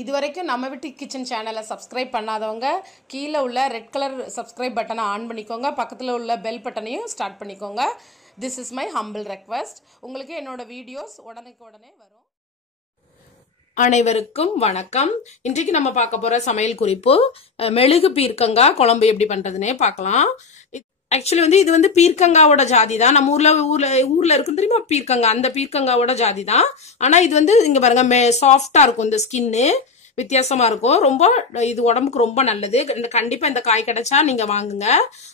இதுவரைக்கும் நம்ம வீட்டு கிச்சன் சேனலை சப்ஸ்கிரைப் பண்ணாதவங்க கீழே உள்ள ரெட் கலர் சப்ஸ்கிரைப் பட்டனை ஆன் பண்ணிக்கோங்க. பக்கத்தில் உள்ள பெல் பட்டனையும் ஸ்டார்ட் பண்ணிக்கோங்க. This is my humble request. உங்களுக்கு என்னோட வீடியோஸ் உடனே வரும். அனைவருக்கும் வணக்கம். இன்றைக்கு நம்ம பார்க்க போற சமையல் குறிப்பு மெழுகு பீர்க்கங்காய் குழம்பு எப்படி பண்றதுன்னே பார்க்கலாம். ஆக்சுவலி இது பீர்க்கங்காவோட ஜாதி தான். நம்ம ஊர்ல இருக்கும் தெரியுமா பீர்க்கங்காய், அந்த பீர்க்கங்காவோட ஜாதி தான். ஆனா இது இங்க பாருங்க சாஃப்டா இருக்கும். இந்த ஸ்கின்னு வித்தியாசமா இருக்கும். ரொம்ப இது உடம்புக்கு ரொம்ப நல்லது. கண்டிப்பா இந்த காய் கிடைச்சா நீங்க வாங்குங்க.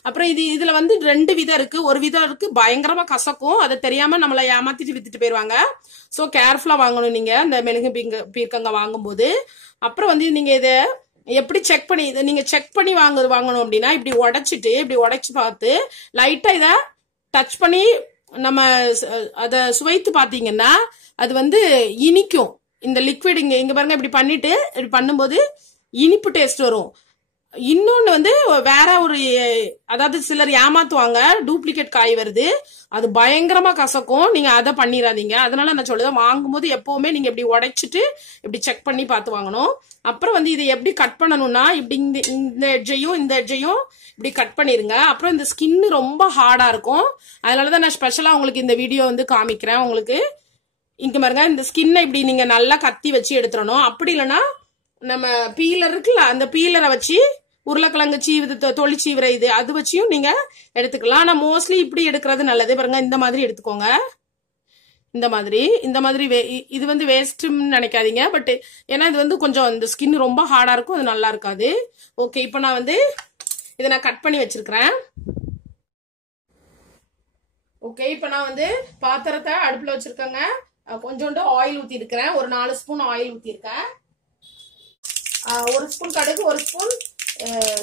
அப்புறம் இதுல ரெண்டு விதம் இருக்கு. ஒரு விதம் இருக்கு பயங்கரமா கசக்கும். அதை தெரியாம நம்மள ஏமாத்திட்டு வித்துட்டு போயிருவாங்க. சோ கேர்ஃபுல்லா வாங்கணும் நீங்க இந்த மெழுகு பீர்க்கங்காய் வாங்கும் போது. அப்புறம் நீங்க இதை எப்படி செக் பண்ணி நீங்க செக் பண்ணி வாங்கணும் அப்படின்னா இப்படி உடைச்சு பார்த்து லைட்டா இத டச் பண்ணி நம்ம அத சுவைத்து பாத்தீங்கன்னா அது இனிக்கும். இந்த லிக்விட் இங்க பாருங்க இப்படி பண்ணிட்டு இப்படி பண்ணும்போது இனிப்பு டேஸ்ட் வரும். இன்னொன்னு வேற ஒரு, அதாவது சிலர் ஏமாத்துவாங்க, டூப்ளிகேட் காய் வருது, அது பயங்கரமா கசக்கும். நீங்க அதை பண்ணிடாதீங்க. அதனால நான் சொல்லுவேன், வாங்கும்போது எப்பவுமே நீங்க இப்படி உடைச்சிட்டு இப்படி செக் பண்ணி பார்த்து வாங்கணும். அப்புறம் இதை எப்படி கட் பண்ணணும்னா இப்படி இந்த எட்ஜையும் இப்படி கட் பண்ணிருங்க. அப்புறம் இந்த ஸ்கின் ரொம்ப ஹார்டா இருக்கும். அதனாலதான் நான் ஸ்பெஷலா உங்களுக்கு இந்த வீடியோ காமிக்கிறேன். உங்களுக்கு இங்க பாருங்க, இந்த ஸ்கின்னை இப்படி நீங்க நல்லா கத்தி வச்சு எடுத்துடணும். அப்படி இல்லைன்னா நம்ம பீலர் இருக்குல்ல, அந்த பீலரை வச்சு உருளைக்கிழங்கு தொளி சீவிர அது வச்சியும் நீங்க எடுத்துக்கலாம். ஆனா மோஸ்ட்லி இப்படி எடுக்கிறது நல்லது. பாருங்க, இந்த மாதிரி எடுத்துக்கோங்க. இந்த மாதிரி இது வேஸ்ட்னு நினைக்காதீங்க. பட் ஏன்னா இது கொஞ்சம் இந்த ஸ்கின் ரொம்ப ஹார்டா இருக்கும், அது நல்லா இருக்காது. ஓகே, இப்போ நான் இதை நான் கட் பண்ணி வச்சிருக்கிறேன். ஓகே, இப்போ நான் பாத்திரத்தை அடுப்புல வச்சிருக்கேங்க. கொஞ்சோண்டு ஆயில் ஊத்தி இருக்கிறேன். ஒரு 4 ஸ்பூன் ஆயில் ஊத்தி இருக்கேன். 1 ஸ்பூன் கடுகு, 1 ஸ்பூன்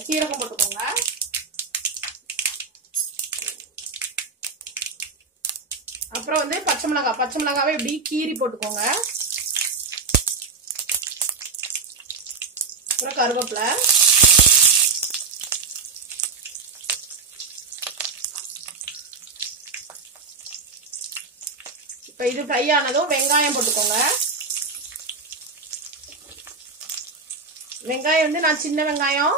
சீரகம் போட்டுக்கோங்க. அப்புறம் பச்சை மிளகாவை இப்படி கீரி போட்டுக்கோங்க. அப்புறம் கருவேப்பிலை, இப்ப இது ஃப்ரை ஆனதும் வெங்காயம் போட்டுக்கோங்க. வெங்காயம் நான் சின்ன வெங்காயம்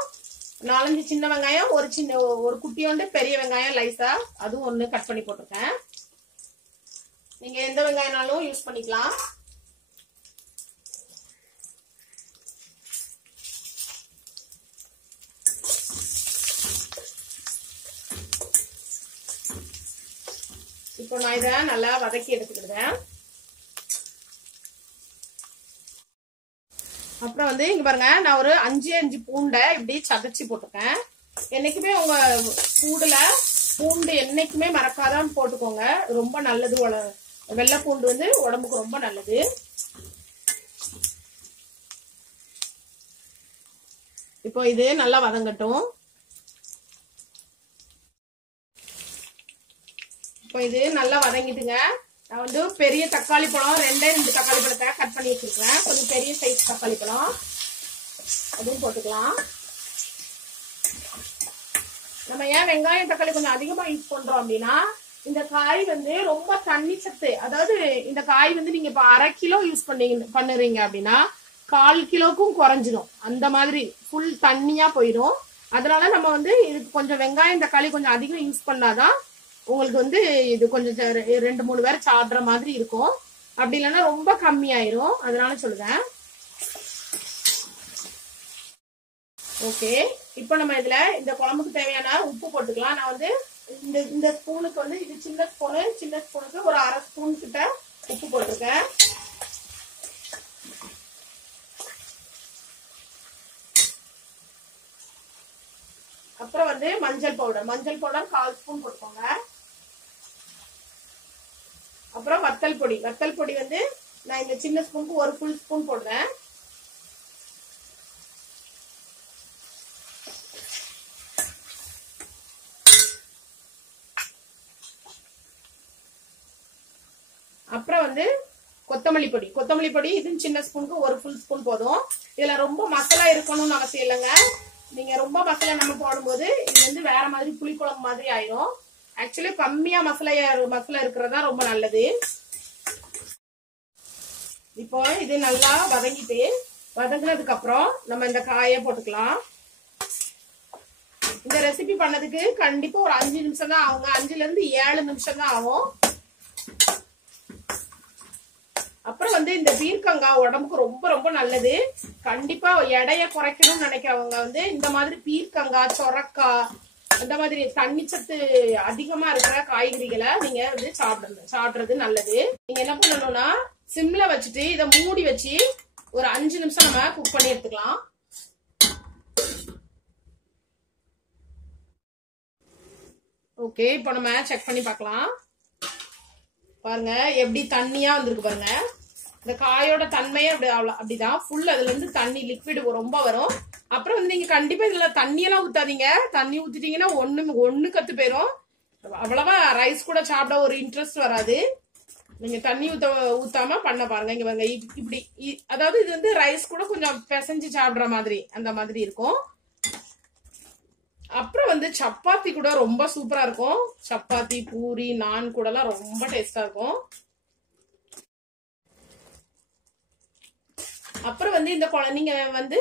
4-5 சின்ன வெங்காயம், ஒரு குட்டியோண்டு பெரிய வெங்காயம் லைஸா அதுவும் 1 கட் பண்ணி போட்டிருக்கேன். நீங்க எந்த வெங்காயம்னாலும் யூஸ் பண்ணிக்கலாம். இப்போ நான் இதை நல்லா வதக்கி எடுத்துக்கிடுவேன். அப்புறம் இங்க பாருங்க, நான் ஒரு 5 பூண்டை இப்படி சதைச்சு போட்டிருக்கேன். என்னைக்குமே உங்க பூண்டு என்னைக்குமே மறக்காதான் போட்டுக்கோங்க. ரொம்ப நல்லது. வெள்ளை பூண்டு உடம்புக்கு ரொம்ப நல்லது. இப்போ இது நல்லா வதங்கட்டும். இப்போ இது நல்லா வதங்கிட்டுங்க. நான் பெரிய தக்காளி பழம் 2 தக்காளி பழத்தை கட் பண்ணி வச்சிருக்கேன். கொஞ்சம் பெரிய சைஸ் தக்காளி பழம் அதுவும் போட்டுக்கலாம். நம்ம ஏன் வெங்காயம் தக்காளி கொஞ்சம் அதிகமா யூஸ் பண்றோம் அப்படின்னா, இந்த காய் ரொம்ப தண்ணி சத்து. அதாவது இந்த காய் நீங்க இப்ப 1/2 கிலோ யூஸ் பண்ணுறீங்க அப்படின்னா 1/4 கிலோக்கும் குறைஞ்சிடும். அந்த மாதிரி ஃபுல் தண்ணியா போயிடும். அதனால நம்ம இதுக்கு கொஞ்சம் வெங்காயம் தக்காளி கொஞ்சம் அதிகம் யூஸ் பண்ணாதான் உங்களுக்கு இது கொஞ்சம் 2-3 பேர் சாப்பிடுற மாதிரி இருக்கும். அப்படி இல்லைன்னா ரொம்ப கம்மியாயிரும். அதனால சொல்லுவேன். ஓகே, இப்போ நம்ம இதுல இந்த குழம்புக்கு தேவையான உப்பு போட்டுக்கலாம். நான் இந்த ஸ்பூனுக்கு இது சின்ன ஸ்பூனுக்கு ஒரு 1/2 ஸ்பூன் கிட்ட உப்பு போட்டிருக்கேன். அப்புறம் மஞ்சள் பவுடர் 1/4 ஸ்பூன் போட்டுக்கோங்க. அப்புறம் வத்தல் பொடி நான் இந்த சின்ன ஸ்பூனுக்கு ஒரு ஃபுல் ஸ்பூன் போடுறேன். அப்புறம் கொத்தமல்லி பொடி இது சின்ன ஸ்பூனுக்கு ஒரு ஃபுல் ஸ்பூன் போதும். இதுல ரொம்ப மசாலா இருக்கணும்னு அவசியம் இல்லைங்க. நீங்க ரொம்ப மசாலா நம்ம போடும்போது இது வேற மாதிரி புளிக்குழம்பு மாதிரி ஆயிரும். ஆக்சுவலி கம்மியா மசாலா இருக்கிறதா ரொம்ப நல்லது. இப்போ இது நல்லா வதங்கிட்டு வதங்கினதுக்கு அப்புறம் நம்ம இந்த காயை போட்டுக்கலாம். இந்த ரெசிபி பண்ணதுக்கு கண்டிப்பா ஒரு 5 நிமிஷம் தான் ஆகுங்க. 5ல இருந்து 7 நிமிஷம் தான் ஆகும். அப்புறம் வந்து இந்த பீர்க்கங்காய் உடம்புக்கு ரொம்ப ரொம்ப நல்லது. கண்டிப்பா எடைய குறைக்கணும்னு நினைக்கிறவங்க வந்து இந்த மாதிரி பீர்க்கங்காய், சொரக்காய், இந்த மாதிரி தண்ணிச்சத்து அதிகமா இருக்கிற காய்கறிகளை நீங்க வந்து சாப்பிடுறது நல்லது. நீங்க என்ன பண்ணணும்னா சிம்ல வச்சுட்டு இதை மூடி வச்சு ஒரு 5 நிமிஷம் நம்ம குக் பண்ணி எடுத்துக்கலாம். ஓகே, இப்போ நம்ம செக் பண்ணி பார்க்கலாம். பாருங்க எப்படி தண்ணியா வந்திருக்கு பாருங்க. இந்த காயோட தன்மையே அப்படிதான். ஃபுல் அதுல இருந்து தண்ணி லிக்விட் ரொம்ப வரும். அப்புறம் வந்து நீங்க கண்டிப்பா இதுல தண்ணியெல்லாம் ஊத்தாதீங்க. தண்ணி ஊத்திட்டீங்கன்னா ஒண்ணு கத்து போயிரும். அவ்வளவா ரைஸ் கூட சாப்பிட ஒரு இன்ட்ரெஸ்ட் வராது. நீங்க தண்ணி ஊத்தாம பண்ண பாருங்க. இங்க பாருங்க இப்படி, அதாவது இது வந்து ரைஸ் கூட கொஞ்சம் பிசைஞ்சு சாப்பிடுற மாதிரி அந்த மாதிரி இருக்கும். அப்புறம் வந்து சப்பாத்தி கூட ரொம்ப சூப்பரா இருக்கும். சப்பாத்தி, பூரி, நான் கூட எல்லாம் ரொம்ப டேஸ்டா இருக்கும். அப்புறம் வந்து இந்த நீங்க வந்து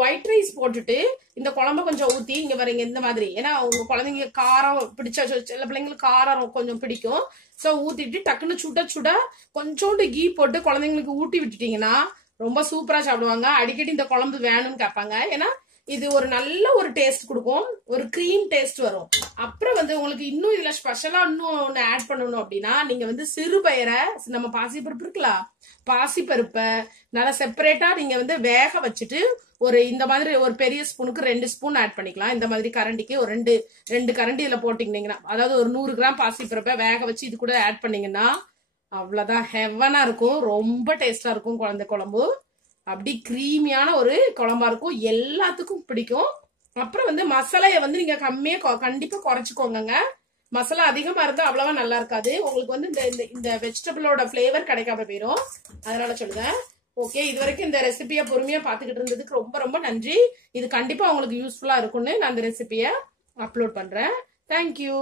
ஒயிட் ரைஸ் போட்டுட்டு இந்த குழம்பு கொஞ்சம் ஊத்தி இங்க வரீங்க இந்த மாதிரி. ஏன்னா உங்க குழந்தைங்க காரம் பிடிச்ச சில பிள்ளைங்களுக்கு காரம் கொஞ்சம் பிடிக்கும். சோ ஊத்திட்டு டக்குன்னு சுட கொஞ்சோண்டு கீ போட்டு குழந்தைங்களுக்கு ஊட்டி விட்டுட்டீங்கன்னா ரொம்ப சூப்பரா சாப்பிடுவாங்க. அடிக்கடி இந்த குழம்பு வேணும்னு கேட்பாங்க. ஏன்னா இது ஒரு நல்ல ஒரு டேஸ்ட் கொடுக்கும். ஒரு கிரீம் டேஸ்ட் வரும். அப்புறம் வந்து உங்களுக்கு இன்னும் இதுல ஸ்பெஷலா இன்னும் ஒண்ணு ஆட் பண்ணணும் அப்படின்னா நீங்க வந்து சிறுபயிரை, நம்ம பாசிப்பருப்பு இருக்கலாம், பாசிப்பருப்பை நல்லா செப்பரேட்டா நீங்க வந்து வேக வச்சுட்டு ஒரு இந்த மாதிரி ஒரு பெரிய ஸ்பூனுக்கு 2 ஸ்பூன் ஆட் பண்ணிக்கலாம். இந்த மாதிரி கரண்டிக்கு ஒரு ரெண்டு கரண்டி இதுல போட்டீங்கன்னா, அதாவது ஒரு 100 கிராம் பாசிப்பருப்பை வேக வச்சு இது கூட ஆட் பண்ணீங்கன்னா அவ்வளவுதான், ஹெவனா இருக்கும். ரொம்ப டேஸ்டா இருக்கும் குழந்தை குழம்பு. அப்படி கிரீமியான ஒரு குழம்பா இருக்கும். எல்லாத்துக்கும் பிடிக்கும். அப்புறம் வந்து மசாலையை வந்து நீங்க கண்டிப்பா குறைச்சிக்கோங்க. மசாலா அதிகமா இருந்தா அவ்வளவா நல்லா இருக்காது. உங்களுக்கு வந்து இந்த வெஜிடபிளோட பிளேவர் கிடைக்காம போயிடும். அதனால சொல்லுங்க. ஓகே, இது வரைக்கும் இந்த ரெசிபியை பொறுமையா பாத்துக்கிட்டு இருந்ததுக்கு ரொம்ப ரொம்ப நன்றி. இது கண்டிப்பா உங்களுக்கு யூஸ்ஃபுல்லா இருக்கும்னு நான் இந்த ரெசிபியை அப்லோட் பண்றேன். தேங்க்யூ.